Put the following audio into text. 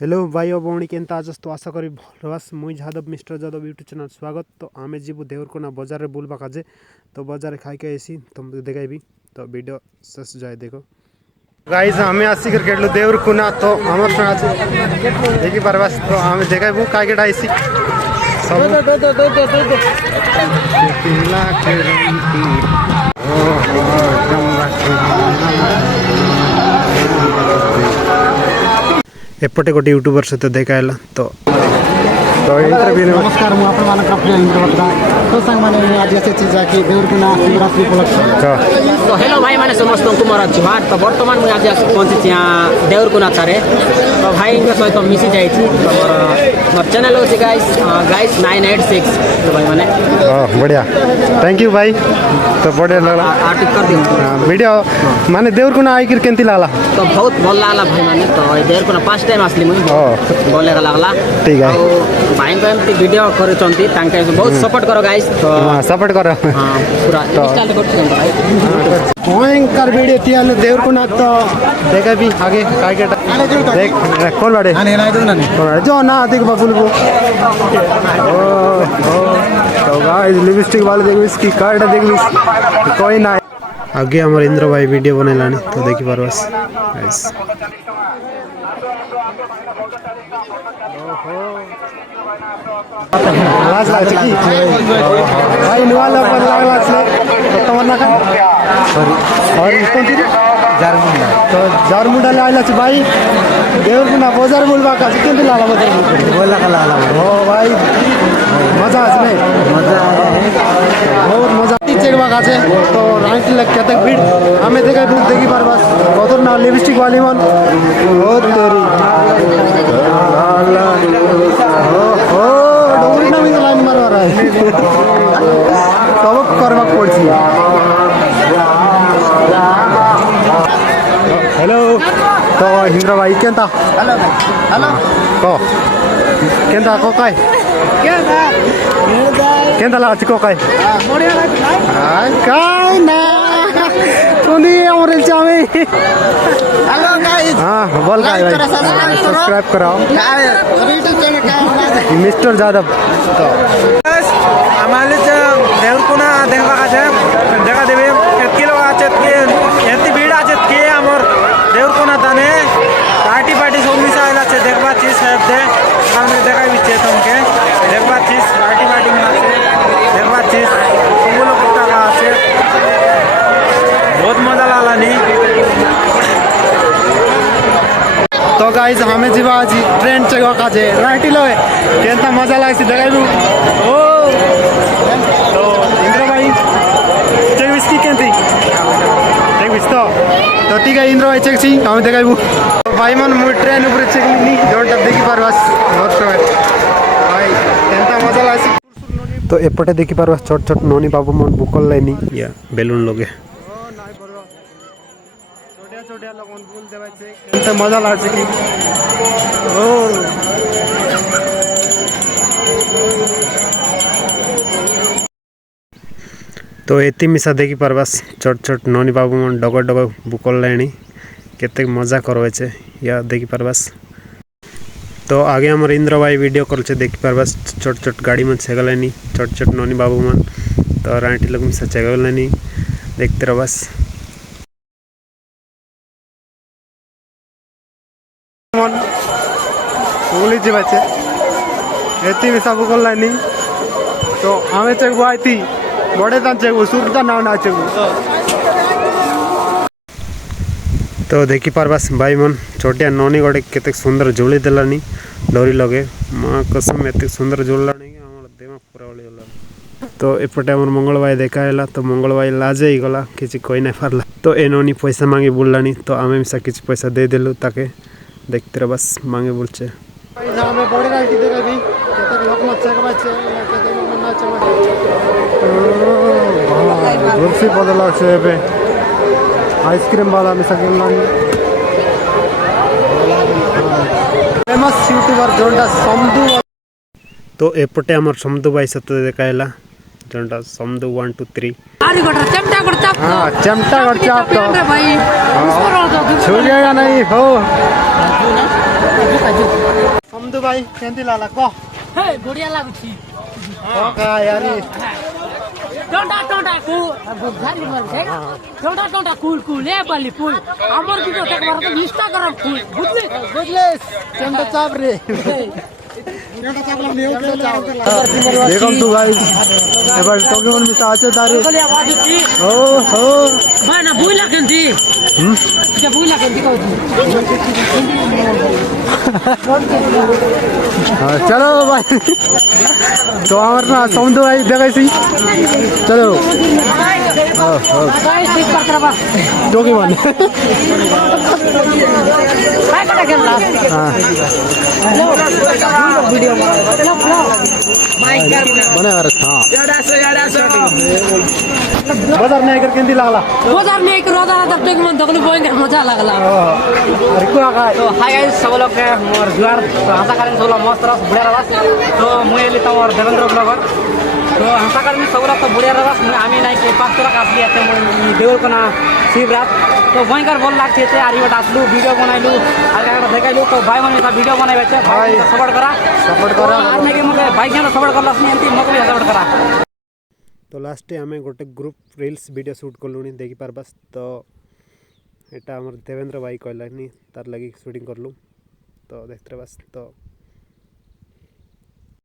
Hello भाई और भौणी केनता आज तो आशा करी भलवास मुई Jadav mister Jadav YouTube channel स्वागत। तो आमे जीवु देवरकोना बाजार रे बुलबा काजे तो बाजार खाई के आसी तुम देखाइबी तो वीडियो शेष जाए देखो गाइस हमें आसी क्रिकेट लो देवरकोना तो हमर संग आज देखि परवास तो हमें देखाइबु काय के आइसी सब पिला के रंगी एपटे गोटे यूट्यूबर सहित देखाला तो इंटरव्यू नमस्कार मु आपण मानक प्रिय इंद्रवत्ता तो संग माने आज ऐसे चीज कि देवरकोना शिवरात्रि उपलक्ष्य तो हेलो भाई मैंने समस्त को मोर जुहार तो बर्तमान मुझे आज पहुंची यहाँ देवरकोना ठारे तो भाई सहित मिसी जाइए तो मोर चैनल हो गाइस 986 तो भाई मैंने बढ़िया थैंक यू भाई तो बढ़िया लगला आर्टिक कर दियो वीडियो माने देवरकोना आई केंती लागला तो बहुत भल लागला भाई मैंने तो देवरकोना फर्स्ट टाइम आसली मुई बोले लागला ठीक है भाई को एमती वीडियो करचंती तांके बहुत सपोर्ट करो गाइस तो सपोर्ट करो हां पूरा स्टार्ट करछन भाई भयंकर वीडियो तियाले देवरकोना तो देखा भी आगे काय के देख कौन बाड़े आने ना इधर ना जो ना देख बाबूलबो तो गाइस लिपस्टिक वाले देख इसकी कार्ड देख कोई ना आगे हमर इंद्र भाई वीडियो बनेलानी तो देखि परवास गाइस लाज लाग की भाई निवाला पर लाग लागले तो तमन्ना का और कोण ती जारमुंडा तो जारमुंडा लायला छ भाई देवरकोना बाजार बोलबा का किती लाला बाजार बोला का लाला हो भाई मजा आछ नहीं मजा बहुत मजा चेकबा का छे तो राइट लग केतक भीड़ हमें देखा भूत देखी बार बस कदर ना लिपस्टिक वाली मन ओ तेरी लाला ओ डोरी ना में लाइन मारवा रहा है तब करवा पड़छी हेलो तो इंद्र भाई केंता हेलो हेलो को केंता को काय केंता लागछ को काय बढ़िया लागछ काय ना सुनी हमरे चावे हेलो गाइस हां बोल काय भाई सब्सक्राइब कराओ यूट्यूब चैनल का मिस्टर जादव तो आम्हाला देवरकोना देखबा का देखा देबे एतकी लोग आछे एती भीड़ आछे के हमर देवरकोना ताने पार्टी सब मिसाइल आछे देखबा चीज सब दे हमने देखा भी छे तुमके देखबा चीज पार्टी में आछे देखबा चीज सब लोग कुत्ता का आछे बहुत मजा लागला नी तो गाइस हमें जीवा आज ट्रेन चेक काजे राइट लय केंता मजा लागसी देखाइबु ओ तो इंद्र भाई चेक बिस्की केंती चेक बिस्तो तो ठीक है इंद्र भाई चेक छी हम देखाइबु भाई मन मु ट्रेन ऊपर चेक नी जोंटा देखि परवास बहुत समय भाई केंता मजा लागसी तो एपटे देखि परवास छोट छोट नोनी बाबू मन बुकल लेनी या बेलून लोगे छोटे लोगन बोल देबा छे केंता मजा लागছে কি ओ तो एती मिसा देखि परवास छोट छोट नोनी बाबू मन डगर डगर बुकल लेनी केते मजा करवे छे या देखि परवास तो आगे हमर इंद्र भाई वीडियो कर छे देखि परवास छोट छोट गाड़ी मन छगलेनी छोट छोट नोनी बाबू मन तो रांटी लोग मिसा छगलेनी देखते रहबस बोली जी बच्चे एती में सब को लाइनी तो हमें चेक बुआई थी बड़े तान चेक सुरता ना ना चेक तो देखि परवास भाई मन छोटिया नोनी गोटे केते सुंदर झोली देलानी डोरी लगे मां कसम एते सुंदर झोललानी हमर देमा पूरा ओली होला तो एपटे हमर मंगल भाई देखायला तो मंगल भाई लाजे ही गला किछि कोई नहीं पारला तो ए नोनी पैसा मांगी बोललानी तो हमें मिसा किछि पैसा दे देलु ताके देखते रह बस मांगे बोलछे हमें बड़ी राइटी देखा भी केते लोग मत चेक बाचे केते लोग ना चेक कुर्सी बदला छे बे आइसक्रीम वाला में सकेल लानी फेमस यूट्यूबर जोंडा समदू तो एपटे हमर समदू भाई सत देखायला जोंडा समदू 1 2 3 आरी गोटा चमटा करता हां चमटा करता तो भाई छूटेगा नहीं हो भाई केंती लागला कह हे बढ़िया लागुची का यार टोंडा टोंडा कु बुझाली मन छे टोंडा टोंडा कूल कूल ए बली फूल हमर वीडियो देखबार तो इंस्टाग्राम फूल बुझली বুঝলে কেমটা চাপ রে वेलकम टू गाइस এবার পকেমন মিশা আছে তারে बोले आवाज उठी ও হো भाई ना बुइला केंती क्या बुइला केंती कहू हाँ, चलो भाई तो हमारे ना समुद्र भाई देखाइছি चलो गाइस ठीक कर करबा डोगी बन काय कटा गेला हाँ वीडियो माइक कर बने यार हाँ बाजार में आकर केंती लागला बाजार में एक रोदा रोदा टेक मन दगली बोएंगे मजा लागला अरे को आका तो हाय गाइस सब लोग के मोर जुआर तो आशा करें सब लोग मस्त रस बढ़िया रस तो मुझे लिखता हूँ देवेंद्र ब्लॉगर तो आशा करें सब लोग तो बढ़िया रस मैं आमी नहीं के 5 तरह आसली आते देवर को ना शिवरात तो भयंकर बोल लागते थे आरी बट आसलू वीडियो बनाइलू आर का देखाइलू तो भाई मन सा वीडियो बनाइबे छे भाई सपोर्ट करा आर में के मके भाई के सपोर्ट करलस नहीं एंती मके सपोर्ट करा तो लास्टे आम गोटे ग्रुप रिल्स वीडियो शूट कलु देखी पार बस तो यहाँ आम देवेंद्र भाई कहलानी तार लगी शूटिंग करलु तो देखते बस तो